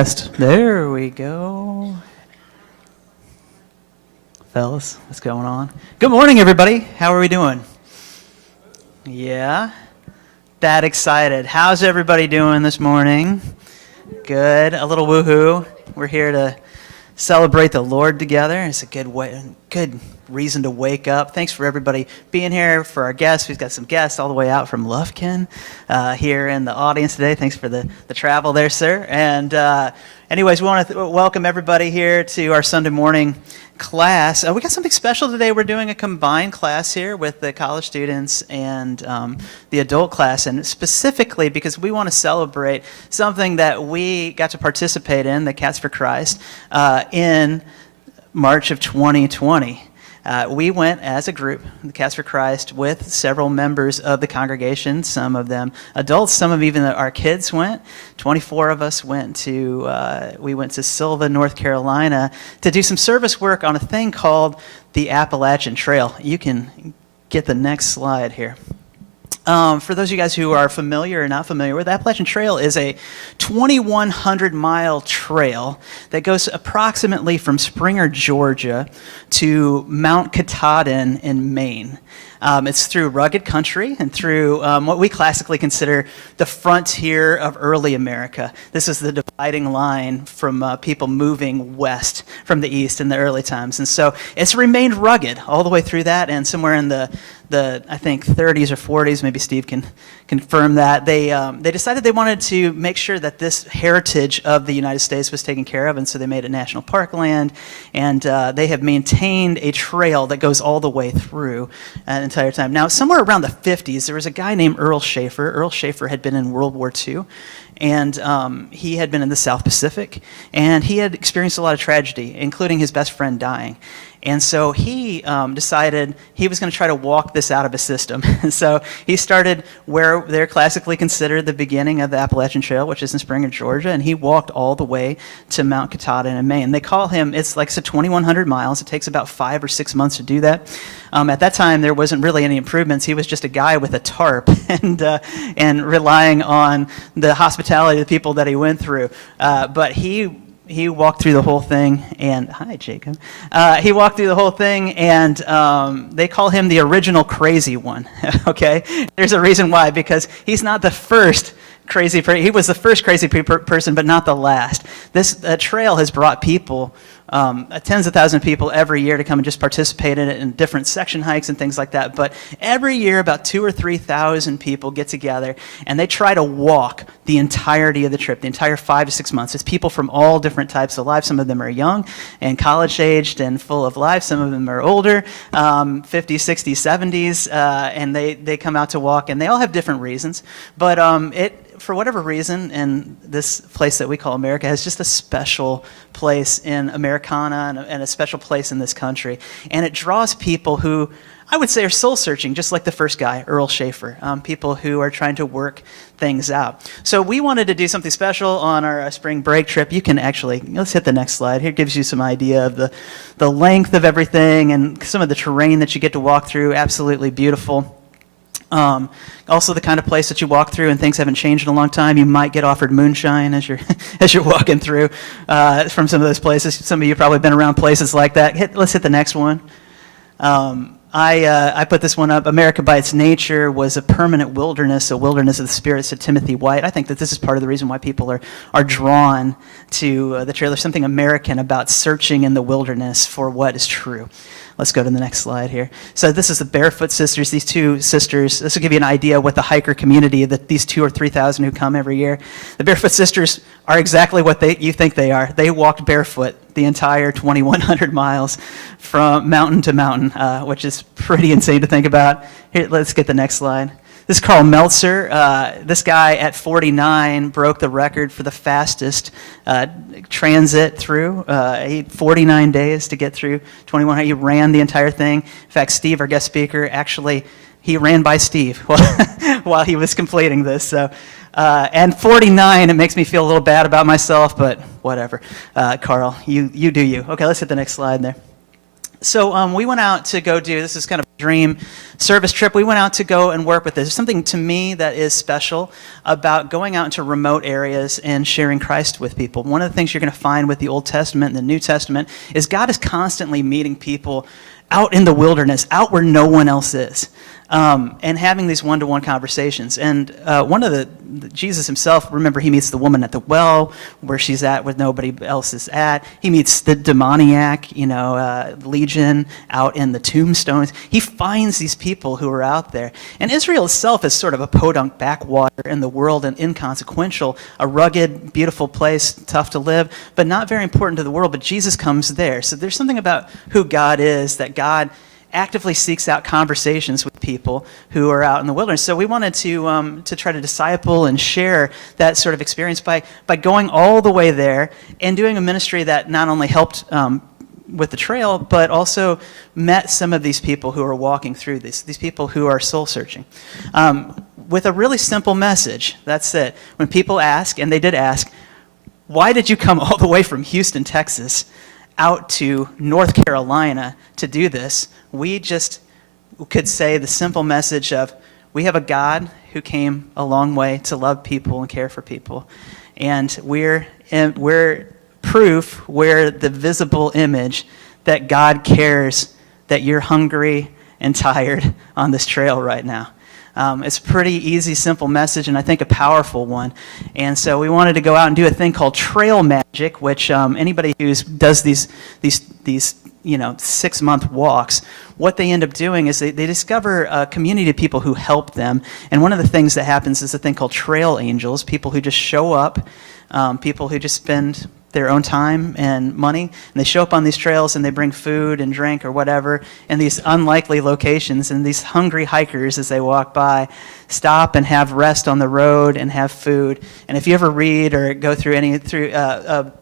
Test. There we go. Fellas, what's going on? Good morning, everybody. How are we doing? Yeah? That excited. How's everybody doing this morning? Good. A little woohoo. We're here to celebrate the Lord together. It's a good reason to wake up. Thanks for everybody being here. For our guests, we've got some guests all the way out from Lufkin here in the audience today. Thanks for the travel there, sir. And anyways, we want to welcome everybody here to our Sunday morning class. We got something special today. We're doing a combined class here with the college students and the adult class, and specifically because we want to celebrate something that we got to participate in, the Cats for Christ, in March of 2020. We went as a group, the Cats for Christ, with several members of the congregation, some of them adults, some of even our kids went. 24 of us went to Silva, North Carolina to do some service work on a thing called the Appalachian Trail. You can get the next slide here. For those of you guys who are familiar or not familiar with, the Appalachian Trail is a 2,100-mile trail that goes approximately from Springer, Georgia, to Mount Katahdin in Maine. It's through rugged country and through what we classically consider the frontier of early America. This is the dividing line from people moving west from the east in the early times. And so it's remained rugged all the way through that, and somewhere in the I think 30s or 40s, maybe Steve can confirm that, they decided they wanted to make sure that this heritage of the United States was taken care of, and so they made it national park land, and they have maintained a trail that goes all the way through the entire time. Now, somewhere around the 50s, there was a guy named Earl Shaffer. Earl Shaffer had been in World War II, and he had been in the South Pacific, and he had experienced a lot of tragedy, including his best friend dying. And so he decided he was going to try to walk this out of his system. So he started where they're classically considered the beginning of the Appalachian Trail, which is in Springer, Georgia, and he walked all the way to Mount Katahdin in Maine. They call him, it's like 2,100 miles. It takes about 5 or 6 months to do that. At that time, there wasn't really any improvements. He was just a guy with a tarp and relying on the hospitality of the people that he went through. But he walked through the whole thing, and hi, Jacob. He walked through the whole thing, and they call him the original crazy one. Okay, there's a reason why, because he's not the first crazy person. He was the first crazy person, but not the last. This trail has brought people, tens of thousands of people every year to come and just participate in it in different section hikes and things like that. But every year, about 2,000 or 3,000 people get together, and they try to walk the entirety of the trip, the entire 5 to 6 months. It's people from all different types of lives. Some of them are young and college-aged and full of life. Some of them are older, 50s, 60s, 70s, and they come out to walk, and they all have different reasons. But for whatever reason, and this place that we call America has just a special place in Americana and a special place in this country. And it draws people who I would say are soul-searching, just like the first guy, Earl Shaffer, people who are trying to work things out. So we wanted to do something special on our spring break trip. You can actually, let's hit the next slide. Here gives you some idea of the length of everything and some of the terrain that you get to walk through. Absolutely beautiful. Also the kind of place that you walk through and things haven't changed in a long time. You might get offered moonshine as you're walking through from some of those places. Some of you have probably been around places like that. Let's hit the next one. I put this one up. America by its nature was a permanent wilderness, a wilderness of the spirit, said Timothy White. I think that this is part of the reason why people are drawn to the trail. There's something American about searching in the wilderness for what is true. Let's go to the next slide here. So this is the Barefoot Sisters. These two sisters, this will give you an idea of what the hiker community, that these 2,000 or 3,000 who come every year. The Barefoot Sisters are exactly what you think they are. They walked barefoot the entire 2,100 miles from mountain to mountain, which is pretty insane to think about. Here, let's get the next slide. This is Carl Meltzer. This guy at 49 broke the record for the fastest transit through. He had 49 days to get through 2100. He ran the entire thing. In fact, Steve, our guest speaker, actually, he ran by Steve while he was completing this. So, and 49, it makes me feel a little bad about myself, but whatever. Carl, you do you. Okay, let's hit the next slide there. So we went out to go do, this is kind of dream service trip. We went out to go and work with this. There's something to me that is special about going out into remote areas and sharing Christ with people. One of the things you're going to find with the Old Testament and the New Testament is God is constantly meeting people out in the wilderness, out where no one else is. And having these one-to-one conversations. And Jesus himself, remember, he meets the woman at the well where she's at where nobody else is at. He meets the demoniac, legion out in the tombstones. He finds these people who are out there. And Israel itself is sort of a podunk backwater in the world and inconsequential, a rugged, beautiful place, tough to live, but not very important to the world. But Jesus comes there. So there's something about who God is, that God actively seeks out conversations with people who are out in the wilderness. So we wanted to try to disciple and share that sort of experience by going all the way there and doing a ministry that not only helped with the trail, but also met some of these people who are walking through this, these people who are soul searching. With a really simple message. That's it. When people ask, and they did ask, why did you come all the way from Houston, Texas, out to North Carolina to do this? We just could say the simple message of, we have a God who came a long way to love people and care for people. And we're proof, we're the visible image that God cares that you're hungry and tired on this trail right now. It's a pretty easy, simple message, and I think a powerful one. And so we wanted to go out and do a thing called trail magic, which anybody who does these 6-month walks, what they end up doing is they discover a community of people who help them. And one of the things that happens is a thing called trail angels, people who just show up, people who just spend their own time and money, and they show up on these trails and they bring food and drink or whatever in these unlikely locations, and these hungry hikers, as they walk by, stop and have rest on the road and have food. And if you ever read or go through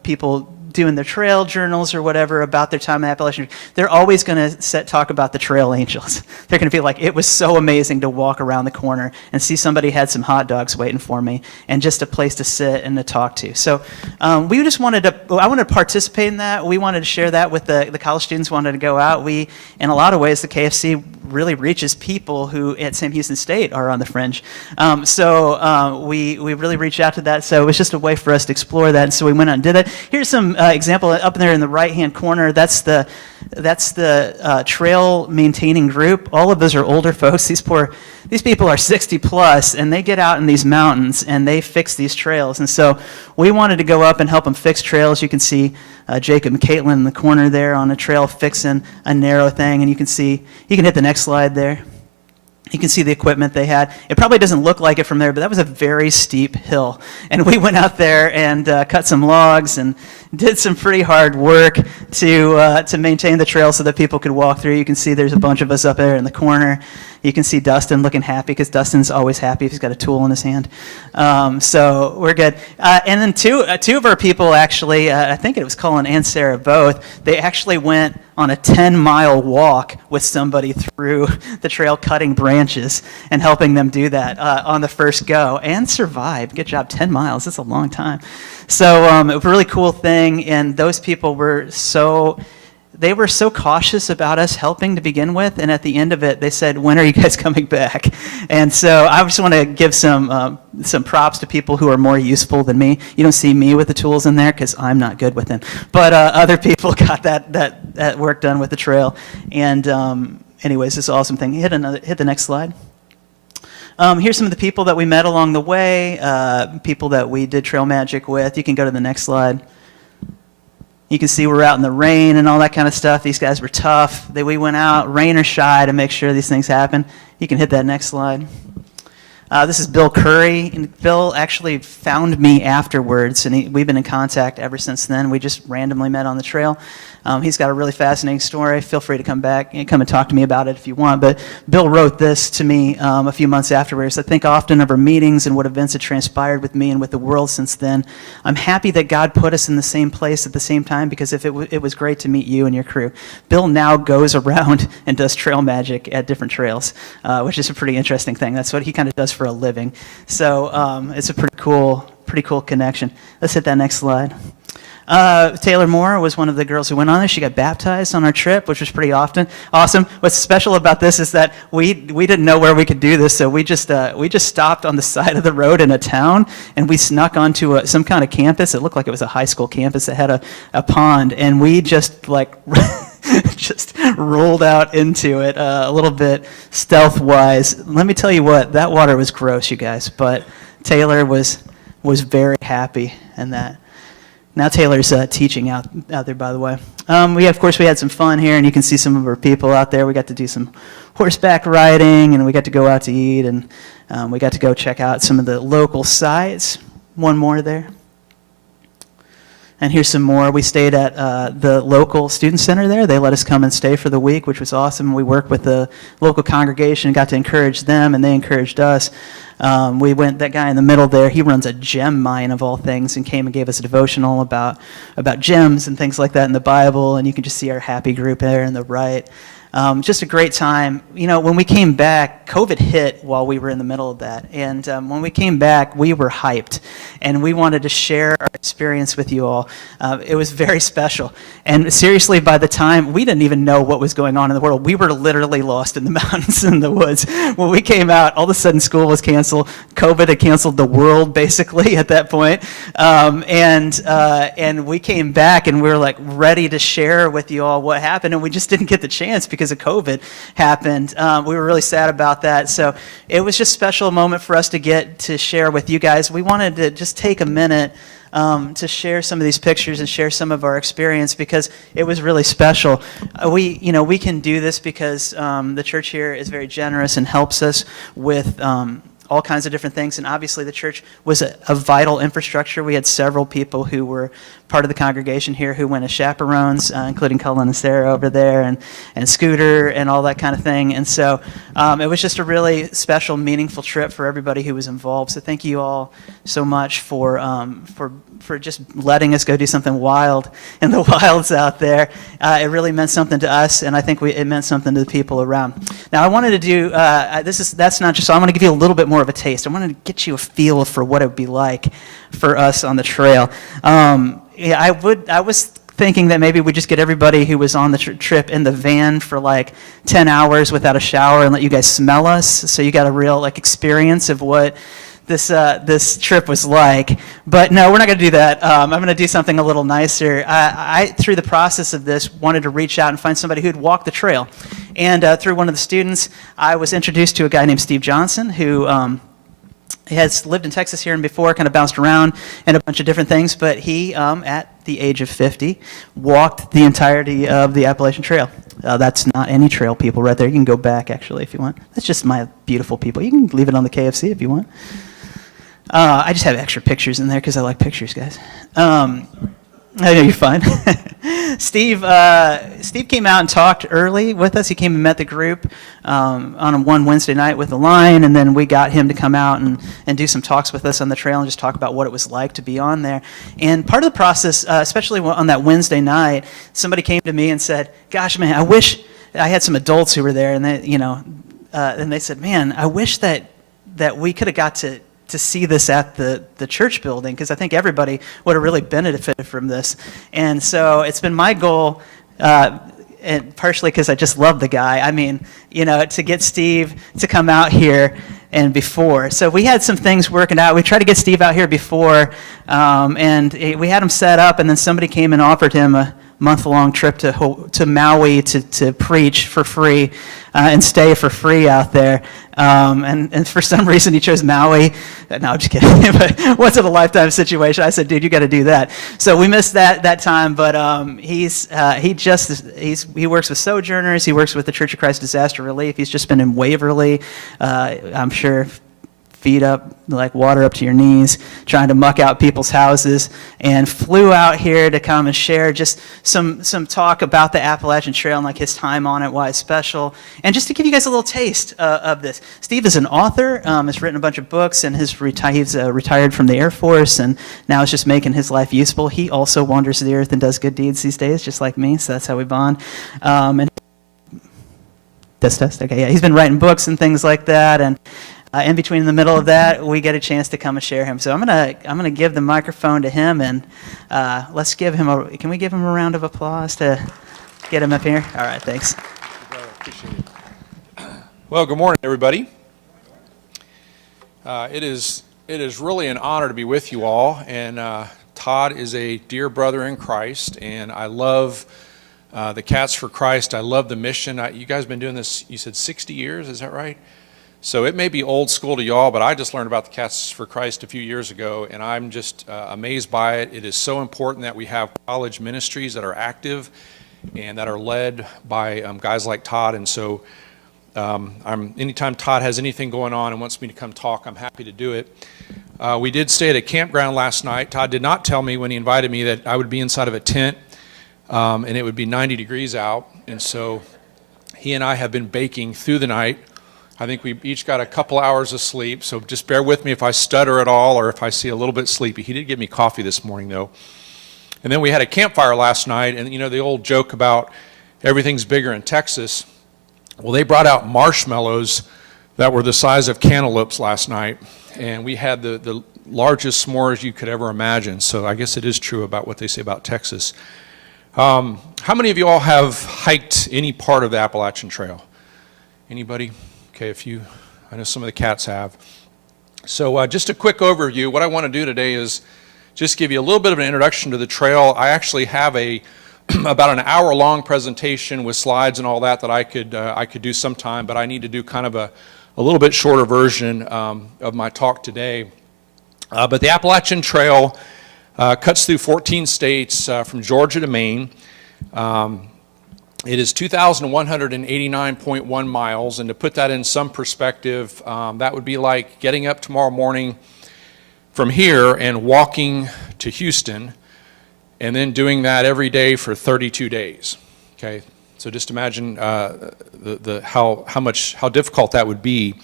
people doing their trail journals or whatever about their time in the Appalachian Trail, they're always going to talk about the trail angels. They're going to be like, it was so amazing to walk around the corner and see somebody had some hot dogs waiting for me and just a place to sit and to talk to. So I wanted to participate in that. We wanted to share that with the college students who wanted to go out. In a lot of ways, the KFC really reaches people who at Sam Houston State are on the fringe. We really reached out to that. So it was just a way for us to explore that. And so we went out and did it. Here's some example up there in the right-hand corner. That's the trail maintaining group. All of those are older folks. These people are 60 plus, and they get out in these mountains and they fix these trails. And so we wanted to go up and help them fix trails. You can see Jacob and Caitlin in the corner there on a trail fixing a narrow thing, and you can hit the next slide there. You can see the equipment they had. It probably doesn't look like it from there, but that was a very steep hill. And we went out there and cut some logs and did some pretty hard work to maintain the trail so that people could walk through. You can see there's a bunch of us up there in the corner. You can see Dustin looking happy, because Dustin's always happy if he's got a tool in his hand. So we're good. And then two of our people actually, I think it was Colin and Sarah both, they actually went on a 10-mile walk with somebody through the trail, cutting branches and helping them do that on the first go, and survived. Good job. 10 miles. That's a long time. So it was a really cool thing, and those people were so cautious about us helping to begin with, and at the end of it, they said, "When are you guys coming back?" And so I just want to give some props to people who are more useful than me. You don't see me with the tools in there because I'm not good with them, but other people got that work done with the trail. And anyways, this awesome thing. Hit the next slide. Here's some of the people that we met along the way, people that we did trail magic with. You can go to the next slide. You can see we're out in the rain and all that kind of stuff. These guys were tough. We went out, rain or shine, to make sure these things happen. You can hit that next slide. This is Bill Curry. And Bill actually found me afterwards, and we've been in contact ever since then. We just randomly met on the trail. He's got a really fascinating story. Feel free to come back and come and talk to me about it if you want. But Bill wrote this to me a few months afterwards. I think often of our meetings and what events had transpired with me and with the world since then. I'm happy that God put us in the same place at the same time, because it was great to meet you and your crew. Bill now goes around and does trail magic at different trails, which is a pretty interesting thing. That's what he kind of does for a living. So it's a pretty cool connection. Let's hit that next slide. Taylor Moore was one of the girls who went on there. She got baptized on our trip, which was pretty awesome. What's special about this is that we didn't know where we could do this, so we just stopped on the side of the road in a town, and we snuck onto some kind of campus. It looked like it was a high school campus that had a pond, and we just like just rolled out into it a little bit stealth-wise. Let me tell you what, that water was gross, you guys, but Taylor was very happy in that. Now Taylor's teaching out there, by the way. Of course, we had some fun here, and you can see some of our people out there. We got to do some horseback riding, and we got to go out to eat, and we got to go check out some of the local sites. One more there. And here's some more. We stayed at the local student center there. They let us come and stay for the week, which was awesome. We worked with the local congregation, got to encourage them, and they encouraged us. That guy in the middle there, he runs a gem mine of all things, and came and gave us a devotional about gems and things like that in the Bible, and you can just see our happy group there on the right. Just a great time. You know, when we came back, COVID hit while we were in the middle of that. And when we came back, we were hyped. And we wanted to share our experience with you all. It was very special. And seriously, by the time, we didn't even know what was going on in the world. We were literally lost in the mountains and the woods. When we came out, all of a sudden school was canceled. COVID had canceled the world, basically, at that point. And we came back, and we were like ready to share with you all what happened. And we just didn't get the chance because of COVID happened. We were really sad about that. So it was just a special moment for us to get to share with you guys. We wanted to just take a minute to share some of these pictures and share some of our experience because it was really special. We can do this because the church here is very generous and helps us with all kinds of different things. And obviously the church was a vital infrastructure. We had several people who were part of the congregation here who went as chaperones, including Cullen and Sarah over there, and Scooter and all that kind of thing. And so it was just a really special, meaningful trip for everybody who was involved. So thank you all so much for just letting us go do something wild in the wilds out there. It really meant something to us, and I think it meant something to the people around. Now I wanted to do that's not just. So I want to give you a little bit more of a taste. I wanted to get you a feel for what it would be like for us on the trail. I was thinking that maybe we just get everybody who was on the trip in the van for like 10 hours without a shower and let you guys smell us, so you got a real experience of what this trip was like. But no, we're not going to do that. I'm going to do something a little nicer. I, through the process of this, wanted to reach out and find somebody who'd walk the trail. And through one of the students, I was introduced to a guy named Steve Johnson who has lived in Texas here and before, kind of bounced around and a bunch of different things, but he, at the age of 50, walked the entirety of the Appalachian Trail. That's not any trail, people, right there. You can go back, actually, if you want. That's just my beautiful people. You can leave it on the KFC if you want. I just have extra pictures in there because I like pictures, guys. I know you're fine. Steve came out and talked early with us. He came and met the group on one Wednesday night with the line, and then we got him to come out and do some talks with us on the trail and just talk about what it was like to be on there. And part of the process, especially on that Wednesday night, somebody came to me and said, "Gosh, man, I wish I had some adults who were there," and they said, "Man, I wish that we could have got to see this at the church building, because I think everybody would have really benefited from this." And so it's been my goal, and partially because I just love the guy, to get Steve to come out here and before. So we had some things working out. We tried to get Steve out here before, and we had him set up, and then somebody came and offered him a month-long trip to Maui to preach for free and stay for free out there. And for some reason he chose Maui. No, I'm just kidding. But once in a lifetime situation. I said, "Dude, you got to do that." So we missed that time. But he works with Sojourners. He works with the Church of Christ Disaster Relief. He's just been in Waverly. I'm sure, feet up, like water up to your knees, trying to muck out people's houses, and flew out here to come and share just some talk about the Appalachian Trail and his time on it, why it's special, and just to give you guys a little taste of this. Steve is an author, has written a bunch of books, and he's retired from the Air Force, and now is just making his life useful. He also wanders the earth and does good deeds these days, just like me, so that's how we bond. And test. Okay, yeah, he's been writing books and things like that, and in between the middle of that, we get a chance to come and share him. So I'm gonna give the microphone to him, and let's give him can we give him a round of applause to get him up here? All right, thanks. Appreciate it. Well, good morning, everybody. It is really an honor to be with you all, and Todd is a dear brother in Christ, and I love the Cats for Christ. I love the mission. You guys have been doing this, you said 60 years, is that right? So it may be old school to y'all, but I just learned about the Cats for Christ a few years ago, and I'm just amazed by it. It is so important that we have college ministries that are active and that are led by guys like Todd, and so anytime Todd has anything going on and wants me to come talk, I'm happy to do it. We did stay at a campground last night. Todd did not tell me when he invited me that I would be inside of a tent and it would be 90 degrees out, and so he and I have been baking through the night. I think we each got a couple hours of sleep, so just bear with me if I stutter at all or if I see a little bit sleepy. He did give me coffee this morning, though. And then we had a campfire last night, and you know the old joke about everything's bigger in Texas. Well, they brought out marshmallows that were the size of cantaloupes last night, and we had the largest s'mores you could ever imagine. So I guess it is true about what they say about Texas. How many of you all have hiked any part of the Appalachian Trail? Anybody? Okay, I know some of the cats have. So just a quick overview. What I want to do today is just give you a little bit of an introduction to the trail. I actually have about an hour-long presentation with slides and all that I could do sometime, but I need to do kind of a little bit shorter version of my talk today. But the Appalachian Trail cuts through 14 states from Georgia to Maine. It is 2,189.1 miles, and to put that in some perspective, that would be like getting up tomorrow morning from here and walking to Houston, and then doing that every day for 32 days. Okay, so just imagine how difficult that would be.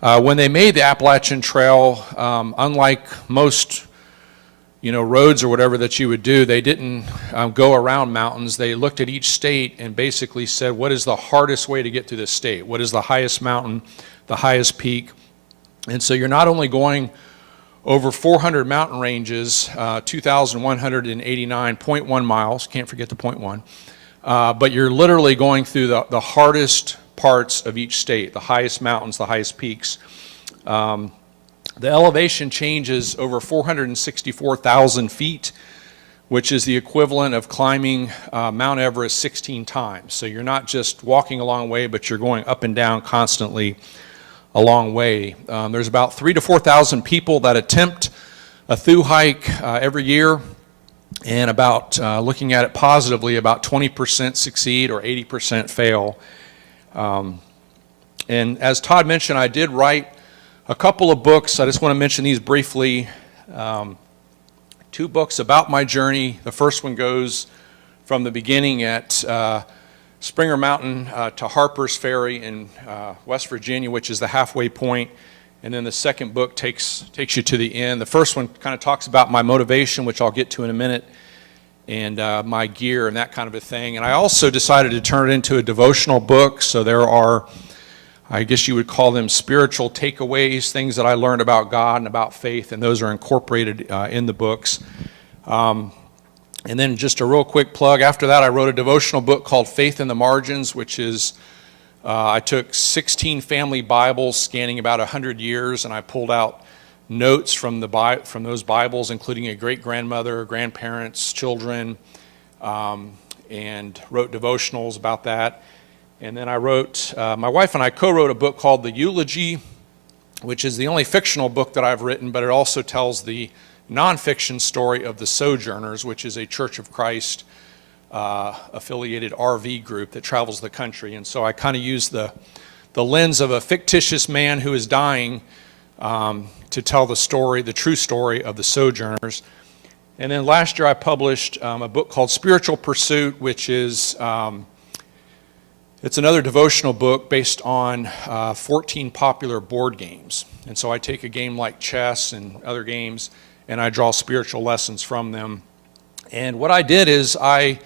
When they made the Appalachian Trail, unlike most roads or whatever that you would do, they didn't go around mountains. They looked at each state and basically said, what is the hardest way to get through this state? What is the highest mountain, the highest peak? And so you're not only going over 400 mountain ranges, 2,189.1 miles, can't forget the 0.1, but you're literally going through the hardest parts of each state, the highest mountains, the highest peaks. The elevation changes over 464,000 feet, which is the equivalent of climbing Mount Everest 16 times. So you're not just walking a long way, but you're going up and down constantly a long way. There's about 3,000 to 4,000 people that attempt a through hike every year, and about, looking at it positively, about 20% succeed or 80% fail. And as Todd mentioned, I did write a couple of books. I just want to mention these briefly. 2 books about my journey. The first one goes from the beginning at Springer Mountain to Harper's Ferry in West Virginia, which is the halfway point. And then the second book takes you to the end. The first one kind of talks about my motivation, which I'll get to in a minute, and my gear and that kind of a thing. And I also decided to turn it into a devotional book. So there are, I guess you would call them spiritual takeaways, things that I learned about God and about faith, and those are incorporated in the books. And then just a real quick plug, after that I wrote a devotional book called Faith in the Margins, which is, I took 16 family Bibles scanning about 100 years, and I pulled out notes from those Bibles, including a great-grandmother, grandparents, children, and wrote devotionals about that. And then I wrote, my wife and I co-wrote a book called The Eulogy, which is the only fictional book that I've written, but it also tells the nonfiction story of the Sojourners, which is a Church of Christ affiliated RV group that travels the country. And so I kind of use the lens of a fictitious man who is dying to tell the story, the true story of the Sojourners. And then last year I published a book called Spiritual Pursuit, which is it's another devotional book based on 14 popular board games. And so I take a game like chess and other games, and I draw spiritual lessons from them. And what I did is I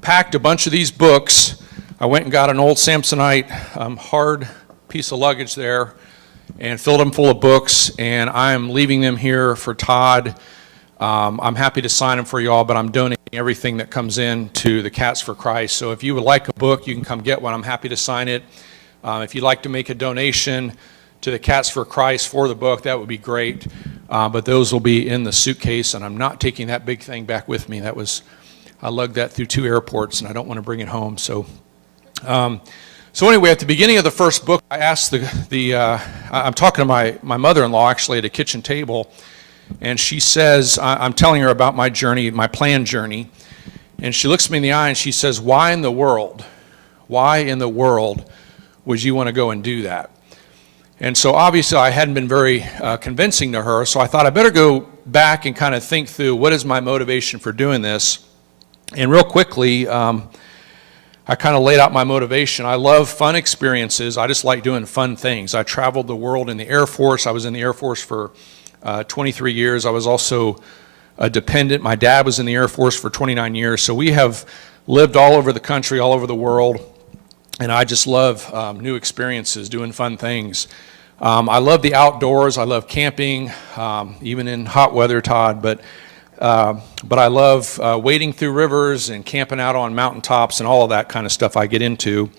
packed a bunch of these books. I went and got an old Samsonite hard piece of luggage there, and filled them full of books, and I am leaving them here for Todd. I'm happy to sign them for you all, but I'm donating everything that comes in to the Cats for Christ. So if you would like a book, you can come get one. I'm happy to sign it. If you'd like to make a donation to the Cats for Christ for the book, that would be great. But those will be in the suitcase, and I'm not taking that big thing back with me. I lugged that through 2 airports, and I don't want to bring it home. So anyway, at the beginning of the first book, I asked I'm talking to my mother-in-law actually at a kitchen table, and she says, I'm telling her about my journey, my planned journey, and she looks me in the eye and she says, why in the world would you want to go and do that? And so obviously I hadn't been very convincing to her, so I thought I better go back and kind of think through what is my motivation for doing this. And real quickly, I kind of laid out my motivation. I love fun experiences. I just like doing fun things. I traveled the world in the Air Force. I was in the Air Force for 23 years. I was also a dependent. My dad was in the Air Force for 29 years. So we have lived all over the country, all over the world. And I just love new experiences, doing fun things. I love the outdoors. I love camping, even in hot weather, Todd. But I love wading through rivers and camping out on mountaintops and all of that kind of stuff I get into.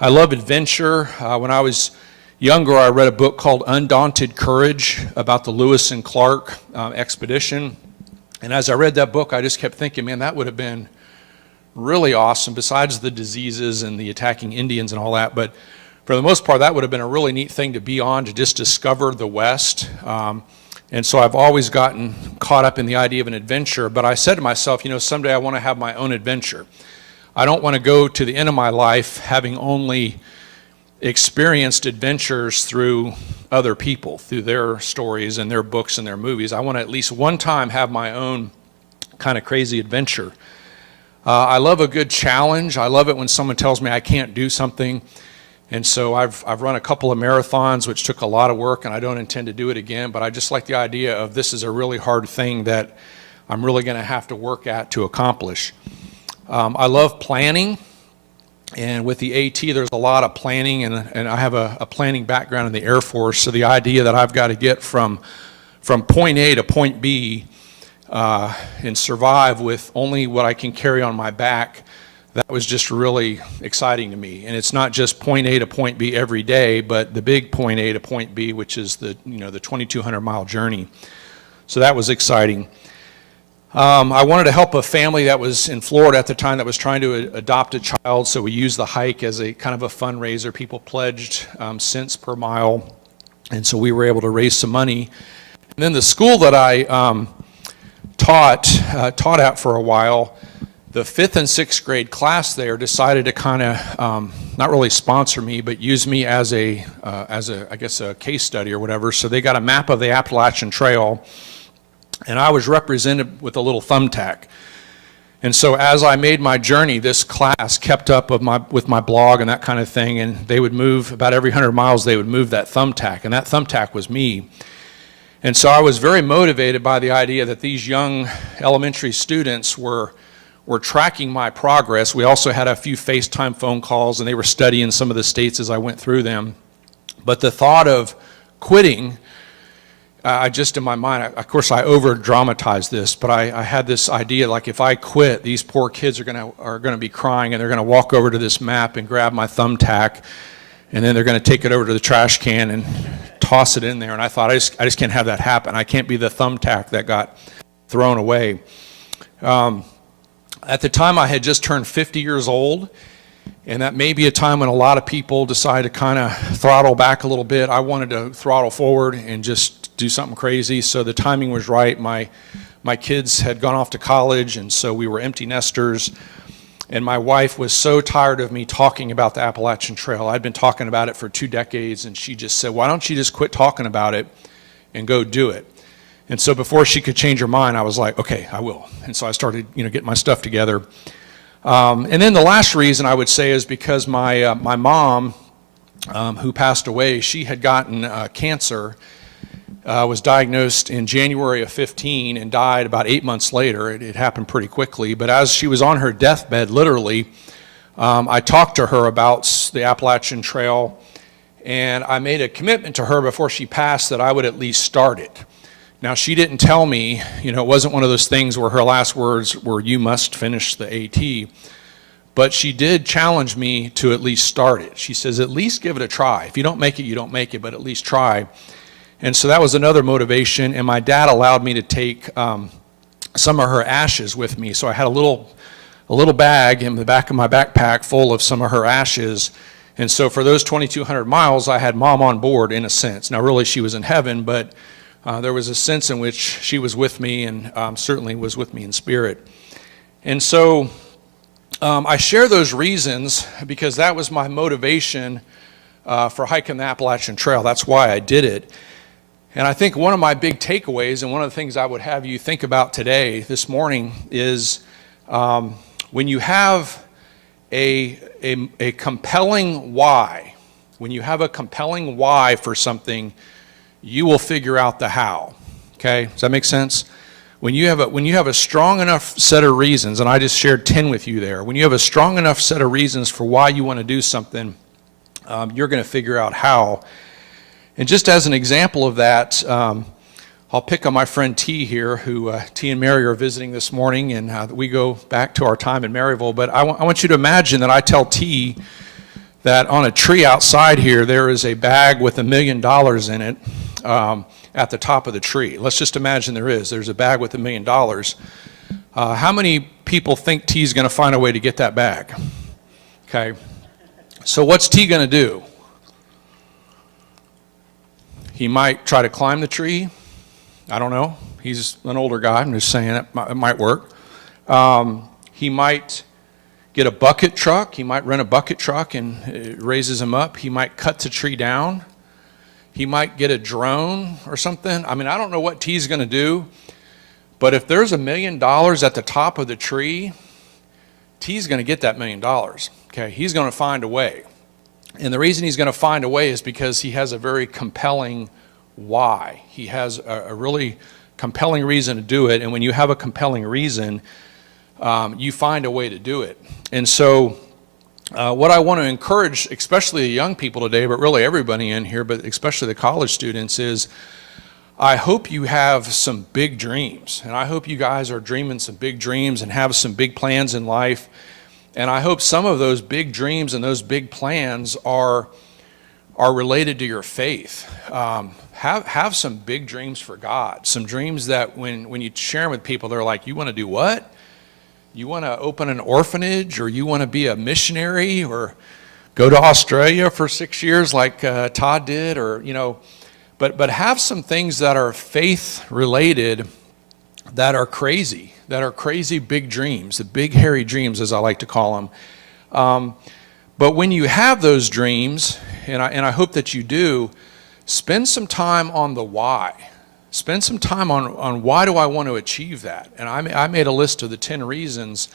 I love adventure. When I was younger, I read a book called Undaunted Courage about the Lewis and Clark expedition. And as I read that book, I just kept thinking, man, that would have been really awesome, besides the diseases and the attacking Indians and all that. But for the most part, that would have been a really neat thing to be on, to just discover the West. And so I've always gotten caught up in the idea of an adventure. But I said to myself, someday I want to have my own adventure. I don't want to go to the end of my life having only experienced adventures through other people, through their stories and their books and their movies. I want to at least one time have my own kind of crazy adventure. I love a good challenge. I love it when someone tells me I can't do something. And so I've run a couple of marathons, which took a lot of work, and I don't intend to do it again. But I just like the idea of this is a really hard thing that I'm really going to have to work at to accomplish. I love planning. And with the AT, there's a lot of planning, and I have a planning background in the Air Force. So the idea that I've got to get from point A to point B and survive with only what I can carry on my back, that was just really exciting to me. And it's not just point A to point B every day, but the big point A to point B, which is the 2,200-mile journey. So that was exciting. I wanted to help a family that was in Florida at the time that was trying to adopt a child, so we used the hike as a kind of a fundraiser. People pledged cents per mile, and so we were able to raise some money. And then the school that I taught at for a while, the 5th and 6th grade class there decided to kind of not really sponsor me, but use me as a case study or whatever. So they got a map of the Appalachian Trail, and I was represented with a little thumbtack. And so as I made my journey, this class kept up with my blog and that kind of thing, and they would move, about every 100 miles, they would move that thumbtack, and that thumbtack was me. And so I was very motivated by the idea that these young elementary students were tracking my progress. We also had a few FaceTime phone calls, and they were studying some of the states as I went through them. But the thought of quitting, I just in my mind, of course I over-dramatized this, but I had this idea, like if I quit, these poor kids are gonna be crying, and they're gonna walk over to this map and grab my thumbtack, and then they're gonna take it over to the trash can and toss it in there. And I thought, I just can't have that happen. I can't be the thumbtack that got thrown away. At the time, I had just turned 50 years old, and that may be a time when a lot of people decide to kind of throttle back a little bit. I wanted to throttle forward and just do something crazy, so the timing was right. My kids had gone off to college, and so we were empty nesters, and my wife was so tired of me talking about the Appalachian Trail. I'd been talking about it for 2 decades, and she just said, why don't you just quit talking about it and go do it? And so before she could change her mind, I was like, okay, I will. And so I started, getting my stuff together. And then the last reason I would say is because my mom, who passed away, she had gotten cancer, was diagnosed in January of 15 and died about 8 months later. It happened pretty quickly. But as she was on her deathbed, literally, I talked to her about the Appalachian Trail And I made a commitment to her before she passed that I would at least start it. Now, she didn't tell me, it wasn't one of those things where her last words were, "You must finish the AT." But she did challenge me to at least start it. She says, "At least give it a try. If you don't make it, you don't make it, but at least try." And so that was another motivation. And my dad allowed me to take some of her ashes with me. So I had a little bag in the back of my backpack full of some of her ashes. And so for those 2,200 miles, I had Mom on board in a sense. Now, really, she was in heaven, but there was a sense in which she was with me and certainly was with me in spirit. And so I share those reasons because that was my motivation for hiking the Appalachian Trail. That's why I did it. And I think one of my big takeaways, and one of the things I would have you think about today, this morning, is when you have a compelling why, when you have a compelling why for something, you will figure out the how. Okay? Does that make sense? When you have a strong enough set of reasons, and I just shared 10 with you there, when you have a strong enough set of reasons for why you want to do something, you're going to figure out how. And just as an example of that, I'll pick on my friend T here, who T and Mary are visiting this morning, and we go back to our time in Maryville. But I want you to imagine that I tell T that on a tree outside here, there is a bag with $1 million in it at the top of the tree. Let's just imagine there's a bag with $1 million. How many people think T's going to find a way to get that bag? Okay. So what's T going to do? He might try to climb the tree. I don't know. He's an older guy. I'm just saying it might work. He might get a bucket truck. He might rent a bucket truck and it raises him up. He might cut the tree down. He might get a drone or something. I mean, I don't know what T's going to do, but if there's $1 million at the top of the tree, T's going to get that $1 million. Okay, he's going to find a way. And the reason he's going to find a way is because he has a very compelling why. He has a really compelling reason to do it, and when you have a compelling reason, you find a way to do it. And so what I want to encourage, especially the young people today, but really everybody in here, but especially the college students, is I hope you have some big dreams. And I hope you guys are dreaming some big dreams and have some big plans in life. And I hope some of those big dreams and those big plans are related to your faith. Have some big dreams for God. Some dreams that when you share them with people, they're like, "You want to do what? You want to open an orphanage, or you want to be a missionary, or go to Australia for 6 years like Todd did, or but have some things that are faith related, that are crazy big dreams, the big hairy dreams, as I like to call them. But when you have those dreams, and I hope that you do, spend some time on the why. Spend some time on why do I want to achieve that? And I made a list of the 10 reasons,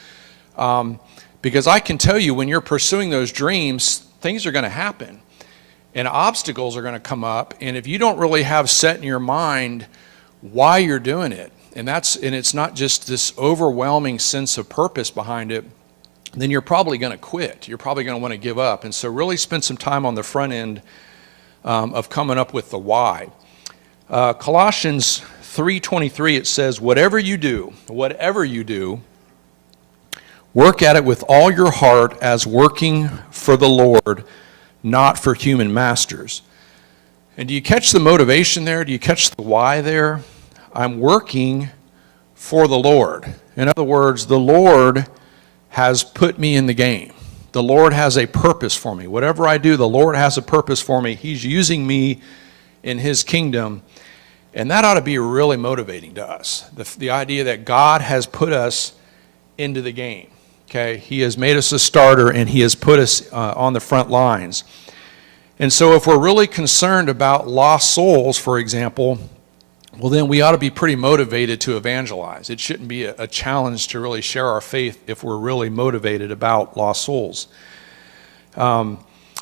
because I can tell you when you're pursuing those dreams, things are going to happen. And obstacles are going to come up. And if you don't really have set in your mind why you're doing it, and it's not just this overwhelming sense of purpose behind it, then you're probably going to quit. You're probably going to want to give up. And so really spend some time on the front end of coming up with the why. Colossians 3:23, it says, whatever you do, work at it with all your heart as working for the Lord, not for human masters. And do you catch the motivation there? Do you catch the why there? I'm working for the Lord. In other words, the Lord has put me in the game. The Lord has a purpose for me. Whatever I do, the Lord has a purpose for me. He's using me in His kingdom. And that ought to be really motivating to us. The idea that God has put us into the game. Okay? He has made us a starter, and He has put us on the front lines. And so if we're really concerned about lost souls, for example, well, then we ought to be pretty motivated to evangelize. It shouldn't be a challenge to really share our faith if we're really motivated about lost souls.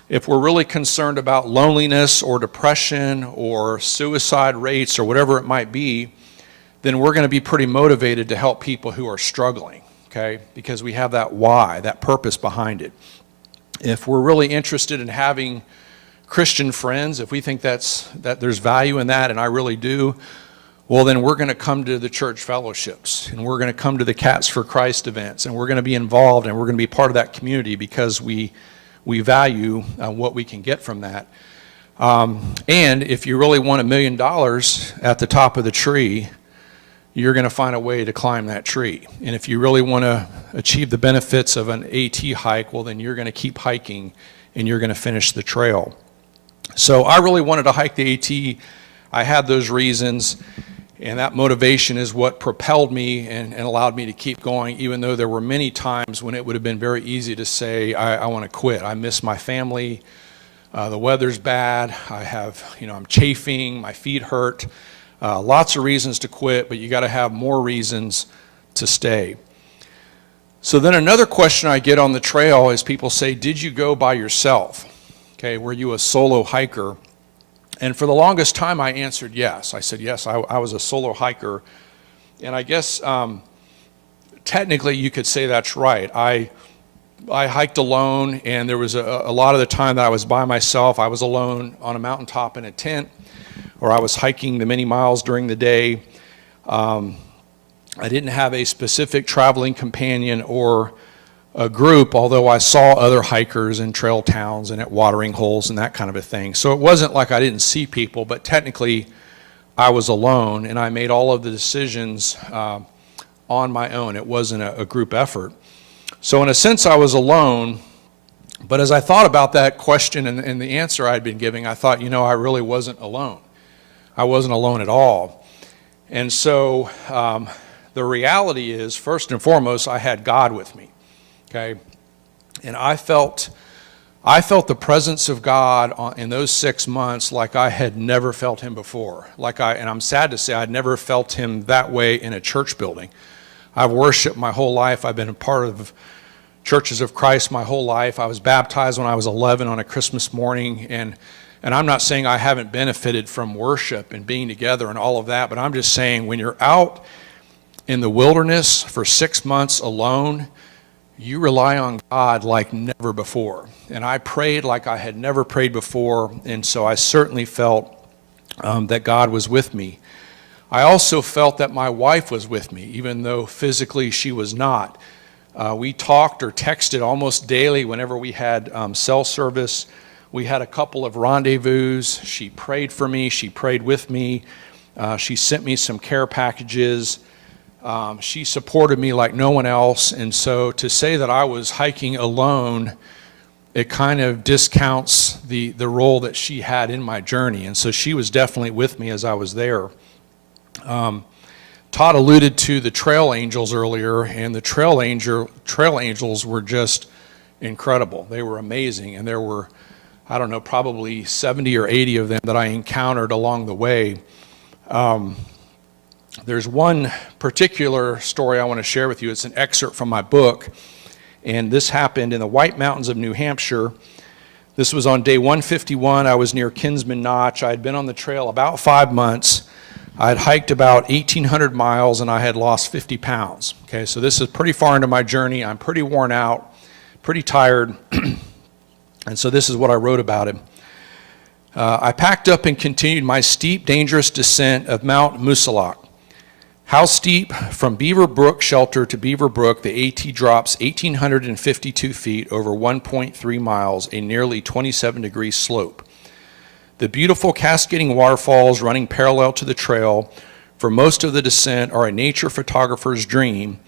If we're really concerned about loneliness or depression or suicide rates or whatever it might be, then we're going to be pretty motivated to help people who are struggling, okay? Because we have that why, that purpose behind it. If we're really interested in having Christian friends, if we think that there's value in that, and I really do, well, then we're going to come to the church fellowships, and we're going to come to the Cats for Christ events, and we're going to be involved, and we're going to be part of that community because we value what we can get from that. And if you really want $1 million at the top of the tree, you're going to find a way to climb that tree. And if you really want to achieve the benefits of an AT hike, well, then you're going to keep hiking, and you're going to finish the trail. So I really wanted to hike the AT. I had those reasons. And that motivation is what propelled me and allowed me to keep going, even though there were many times when it would have been very easy to say, I want to quit. I miss my family. The weather's bad. I'm chafing. My feet hurt. Lots of reasons to quit, but you got to have more reasons to stay. So then another question I get on the trail is people say, did you go by yourself? Okay, were you a solo hiker? And for the longest time, I answered yes. I said, yes, I was a solo hiker. And I guess technically you could say that's right. I hiked alone, and there was a lot of the time that I was by myself. I was alone on a mountaintop in a tent, or I was hiking the many miles during the day. I didn't have a specific traveling companion or a group, although I saw other hikers in trail towns and at watering holes and that kind of a thing. So it wasn't like I didn't see people, but technically I was alone, and I made all of the decisions on my own. It wasn't a group effort. So in a sense I was alone, but as I thought about that question and the answer I'd been giving, I thought, I really wasn't alone. I wasn't alone at all. And so the reality is, first and foremost, I had God with me. Okay, and I felt the presence of God in those 6 months like I had never felt him before. And I'm sad to say I'd never felt him that way in a church building. I've worshiped my whole life. I've been a part of Churches of Christ my whole life. I was baptized when I was 11 on a Christmas morning, and I'm not saying I haven't benefited from worship and being together and all of that, but I'm just saying when you're out in the wilderness for 6 months alone, you rely on God like never before. And I prayed like I had never prayed before, and so I certainly felt that God was with me. I also felt that my wife was with me, even though physically she was not. We talked or texted almost daily whenever we had cell service. We had a couple of rendezvous. She prayed for me. She prayed with me. She sent me some care packages. She supported me like no one else, and so to say that I was hiking alone, it kind of discounts the role that she had in my journey, and so she was definitely with me as I was there. Todd alluded to the trail angels earlier, and the trail angels were just incredible. They were amazing, and there were, probably 70 or 80 of them that I encountered along the way. There's one particular story I want to share with you. It's an excerpt from my book, and this happened in the White Mountains of New Hampshire. This was on day 151. I was near Kinsman Notch. I had been on the trail about 5 months. I had hiked about 1,800 miles, and I had lost 50 pounds. Okay, so this is pretty far into my journey. I'm pretty worn out, pretty tired, and so this is what I wrote about it. I packed up and continued my steep, dangerous descent of Mount Musalak. How steep? From Beaver Brook Shelter to Beaver Brook, the AT drops 1,852 feet over 1.3 miles, a nearly 27-degree slope. The beautiful cascading waterfalls running parallel to the trail for most of the descent are a nature photographer's dream,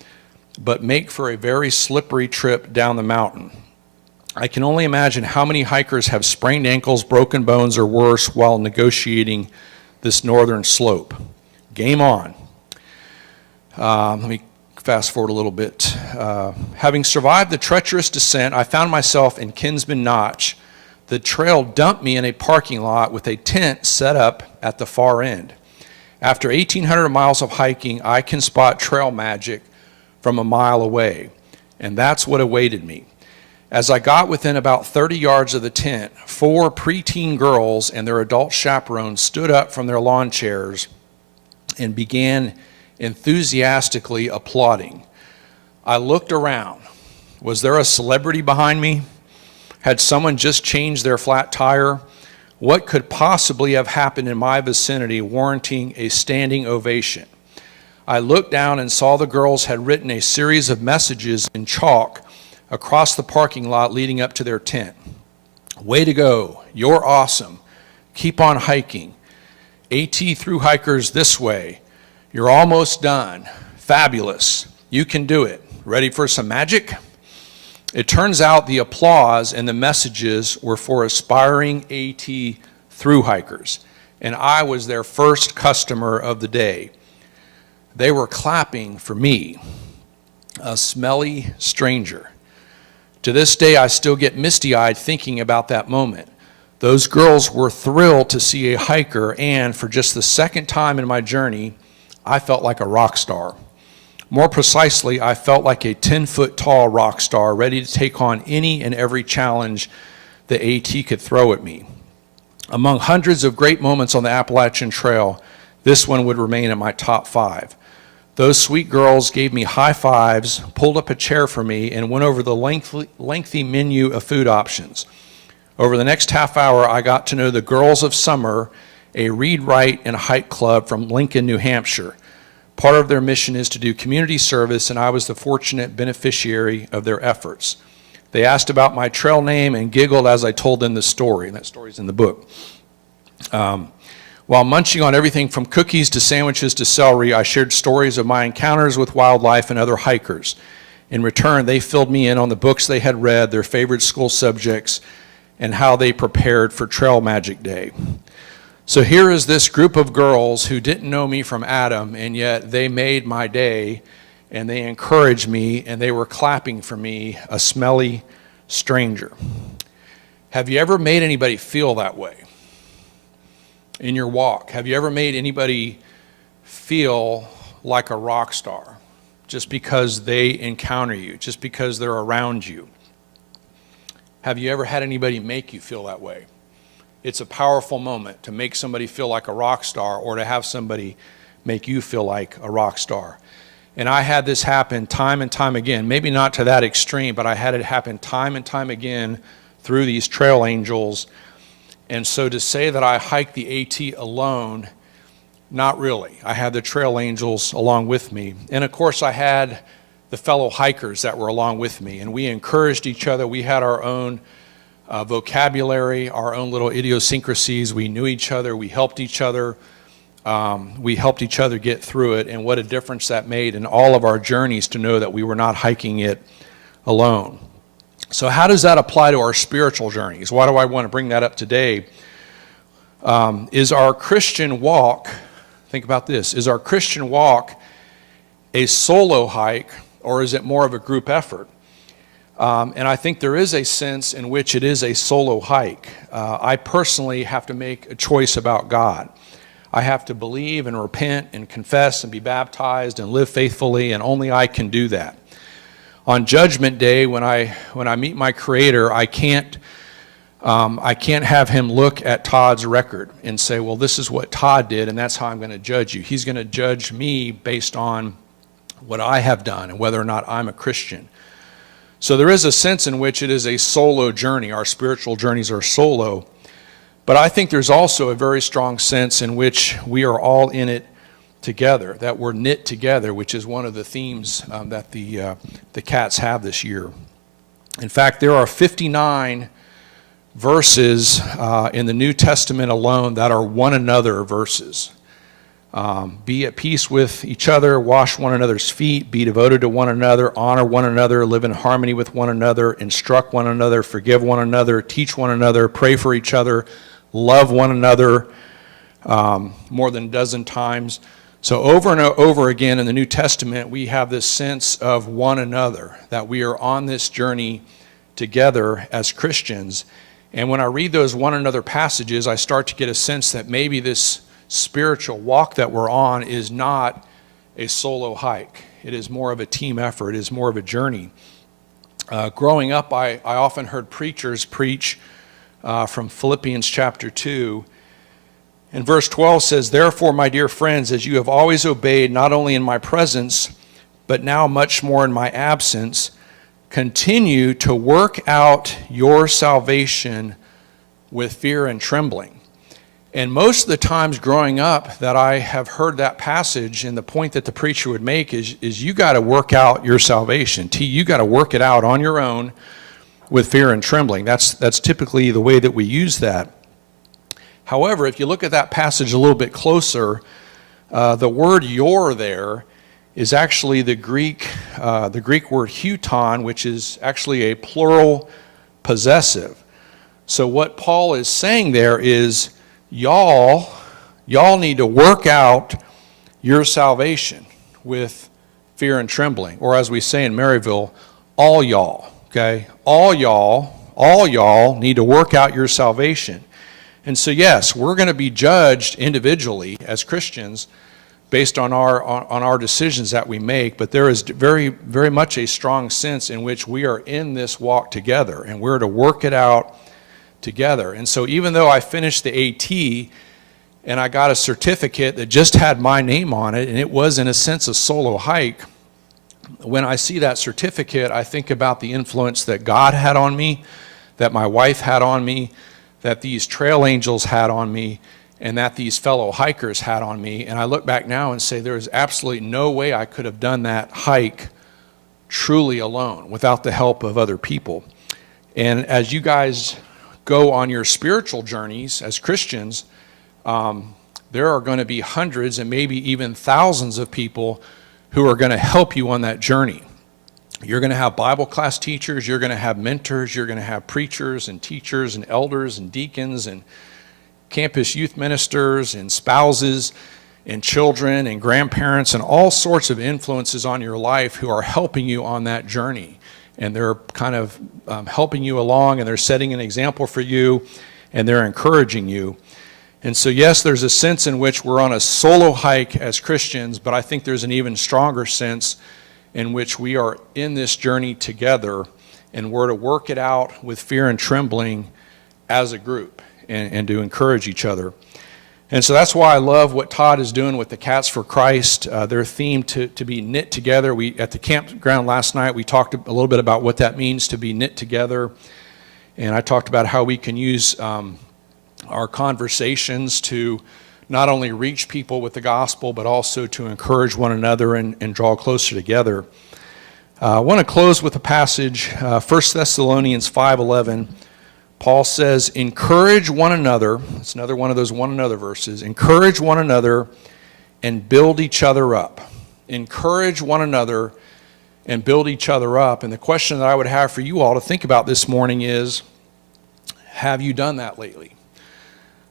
but make for a very slippery trip down the mountain. I can only imagine how many hikers have sprained ankles, broken bones, or worse while negotiating this northern slope. Game on. Let me fast forward a little bit. Having survived the treacherous descent, I found myself in Kinsman Notch. The trail dumped me in a parking lot with a tent set up at the far end. After 1,800 miles of hiking, I can spot trail magic from a mile away, and that's what awaited me. As I got within about 30 yards of the tent, 4 preteen girls and their adult chaperones stood up from their lawn chairs and began enthusiastically applauding. I looked around. Was there a celebrity behind me? Had someone just changed their flat tire? What could possibly have happened in my vicinity warranting a standing ovation? I looked down and saw the girls had written a series of messages in chalk across the parking lot leading up to their tent. Way to go. You're awesome. Keep on hiking. AT through hikers this way. You're almost done. Fabulous. You can do it. Ready for some magic? It turns out the applause and the messages were for aspiring AT through hikers, and I was their first customer of the day. They were clapping for me, a smelly stranger. To this day, I still get misty-eyed thinking about that moment. Those girls were thrilled to see a hiker, and for just the second time in my journey, I felt like a rock star. More precisely, I felt like a 10-foot-tall rock star ready to take on any and every challenge the AT could throw at me. Among hundreds of great moments on the Appalachian Trail, this one would remain in my top 5. Those sweet girls gave me high fives, pulled up a chair for me, and went over the lengthy menu of food options. Over the next half hour, I got to know the Girls of Summer, a read, write, and hike club from Lincoln, New Hampshire. Part of their mission is to do community service, and I was the fortunate beneficiary of their efforts. They asked about my trail name and giggled as I told them the story, and that story's in the book. While munching on everything from cookies to sandwiches to celery, I shared stories of my encounters with wildlife and other hikers. In return, they filled me in on the books they had read, their favorite school subjects, and how they prepared for Trail Magic Day. So here is this group of girls who didn't know me from Adam, and yet they made my day, and they encouraged me, and they were clapping for me, a smelly stranger. Have you ever made anybody feel that way in your walk? Have you ever made anybody feel like a rock star just because they encounter you, just because they're around you? Have you ever had anybody make you feel that way? It's a powerful moment to make somebody feel like a rock star or to have somebody make you feel like a rock star. And I had this happen time and time again, maybe not to that extreme, but I had it happen time and time again through these trail angels. And so to say that I hiked the AT alone, not really. I had the trail angels along with me. And of course I had the fellow hikers that were along with me, and we encouraged each other. We had our own vocabulary, our own little idiosyncrasies. We knew each other. We helped each other. We helped each other get through it, and what a difference that made in all of our journeys to know that we were not hiking it alone. So how does that apply to our spiritual journeys? Why do I want to bring that up today? Is our Christian walk, think about this, is our Christian walk a solo hike, or is it more of a group effort? And I think there is a sense in which it is a solo hike. I personally have to make a choice about God. I have to believe and repent and confess and be baptized and live faithfully, and only I can do that. On Judgment Day, when I meet my Creator, I can't have Him look at Todd's record and say, well, this is what Todd did, and that's how I'm going to judge you. He's going to judge me based on what I have done and whether or not I'm a Christian. So there is a sense in which it is a solo journey. Our spiritual journeys are solo. But I think there's also a very strong sense in which we are all in it together, that we're knit together, which is one of the themes that the Cats have this year. In fact, there are 59 verses in the New Testament alone that are one another verses. Be at peace with each other, wash one another's feet, be devoted to one another, honor one another, live in harmony with one another, instruct one another, forgive one another, teach one another, pray for each other, love one another, more than a dozen times. So over and over again in the New Testament, we have this sense of one another, that we are on this journey together as Christians. And when I read those one another passages, I start to get a sense that maybe this spiritual walk that we're on is not a solo hike. It is more of a team effort. It is more of a journey. Growing up, I often heard preachers preach from Philippians chapter 2. And verse 12 says, "Therefore, my dear friends, as you have always obeyed, not only in my presence, but now much more in my absence, continue to work out your salvation with fear and trembling. And most of the times growing up that I have heard that passage, and the point that the preacher would make is you got to work out your salvation. You got to work it out on your own with fear and trembling. That's typically the way that we use that. However, if you look at that passage a little bit closer, the word "your" there is actually the Greek word "huton," which is actually a plural possessive. So what Paul is saying there is, y'all need to work out your salvation with fear and trembling, or as we say in Maryville, all y'all. Okay, all y'all need to work out your salvation. And so yes, we're going to be judged individually as Christians based on our decisions that we make, but there is very, very much a strong sense in which we are in this walk together, and we're to work it out together. And so even though I finished the AT and I got a certificate that just had my name on it, and it was in a sense a solo hike, when I see that certificate, I think about the influence that God had on me, that my wife had on me, that these trail angels had on me, and that these fellow hikers had on me. And I look back now and say there is absolutely no way I could have done that hike truly alone without the help of other people. And as you guys go on your spiritual journeys as Christians, there are going to be hundreds and maybe even thousands of people who are going to help you on that journey. You're going to have Bible class teachers, you're going to have mentors, you're going to have preachers and teachers and elders and deacons and campus youth ministers and spouses and children and grandparents and all sorts of influences on your life who are helping you on that journey. And they're kind of helping you along, and they're setting an example for you, and they're encouraging you. And so yes, there's a sense in which we're on a solo hike as Christians, but I think there's an even stronger sense in which we are in this journey together, and we're to work it out with fear and trembling as a group, and to encourage each other. And so that's why I love what Todd is doing with the Cats for Christ. Their theme to be knit together. At the campground last night, we talked a little bit about what that means to be knit together. And I talked about how we can use our conversations to not only reach people with the gospel, but also to encourage one another and draw closer together. I want to close with a passage, 1 Thessalonians 5:11. Paul says, encourage one another. It's another one of those one another verses. Encourage one another and build each other up. Encourage one another and build each other up. And the question that I would have for you all to think about this morning is, have you done that lately?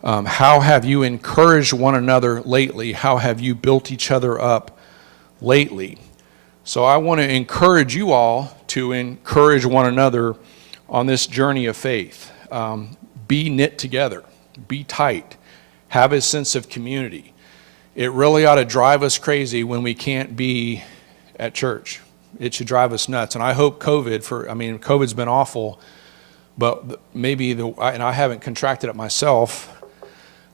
How have you encouraged one another lately? How have you built each other up lately? So I want to encourage you all to encourage one another on this journey of faith. Be knit together. Be tight. Have a sense of community. It really ought to drive us crazy when we can't be at church. It should drive us nuts. And I hope COVID's been awful, but maybe, and I haven't contracted it myself,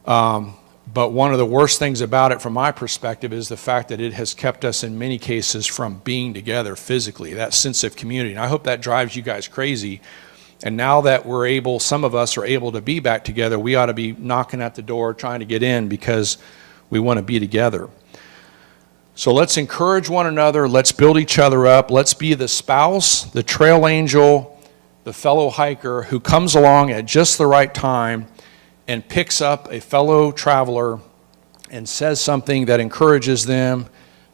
but one of the worst things about it from my perspective is the fact that it has kept us in many cases from being together physically, that sense of community. And I hope that drives you guys crazy. And now that some of us are able to be back together, we ought to be knocking at the door trying to get in because we want to be together. So let's encourage one another. Let's build each other up. Let's be the spouse, the trail angel, the fellow hiker who comes along at just the right time and picks up a fellow traveler and says something that encourages them.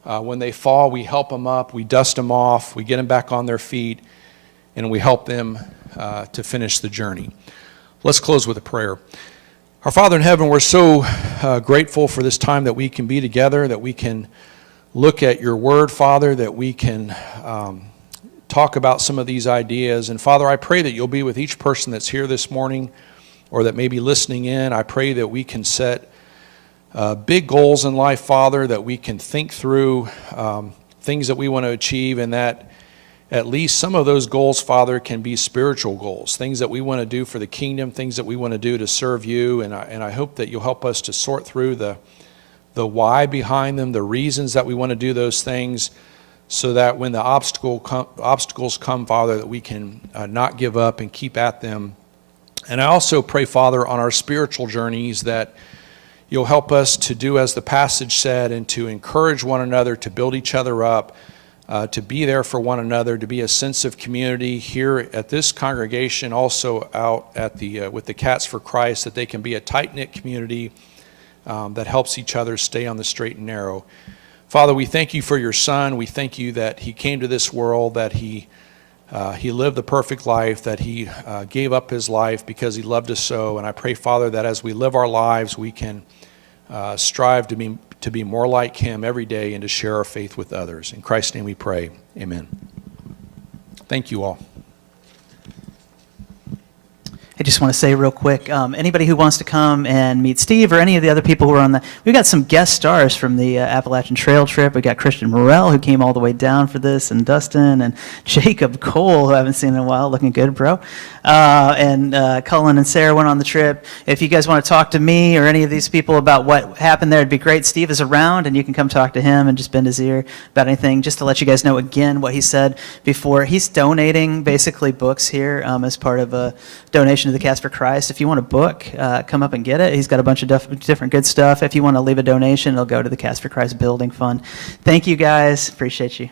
When they fall, we help them up, we dust them off, we get them back on their feet, and we help them to finish the journey. Let's close with a prayer. Our Father in heaven, we're so grateful for this time that we can be together, that we can look at your word, Father, that we can talk about some of these ideas. And Father, I pray that you'll be with each person that's here this morning or that may be listening in. I pray that we can set big goals in life, Father, that we can think through things that we want to achieve, and that at least some of those goals, Father, can be spiritual goals, things that we want to do for the kingdom, things that we want to do to serve you. And I hope that you'll help us to sort through the why behind them, the reasons that we want to do those things, so that when the obstacles come, Father, that we can not give up and keep at them And I also pray, Father, on our spiritual journeys that you'll help us to do as the passage said and to encourage one another, to build each other up, to be there for one another, to be a sense of community here at this congregation, also out at the with the Cats for Christ, that they can be a tight-knit community that helps each other stay on the straight and narrow. Father, we thank you for your Son. We thank you that he came to this world, that he lived the perfect life, that he gave up his life because he loved us so. And I pray, Father, that as we live our lives, we can strive to be more like him every day and to share our faith with others. In Christ's name we pray. Amen. Thank you all. I just want to say real quick, anybody who wants to come and meet Steve or any of the other people who are on we've got some guest stars from the Appalachian Trail trip. We got Christian Morrell, who came all the way down for this, and Dustin, and Jacob Cole, who I haven't seen in a while, looking good, bro. And Cullen and Sarah went on the trip. If you guys want to talk to me or any of these people about what happened there, it'd be great. Steve is around, and you can come talk to him and just bend his ear about anything. Just to let you guys know again what he said before, he's donating basically books here as part of a donation to the Cats for Christ. If you want a book, come up and get it. He's got a bunch of different good stuff. If you want to leave a donation, it'll go to the Cats for Christ Building Fund. Thank you guys. Appreciate you.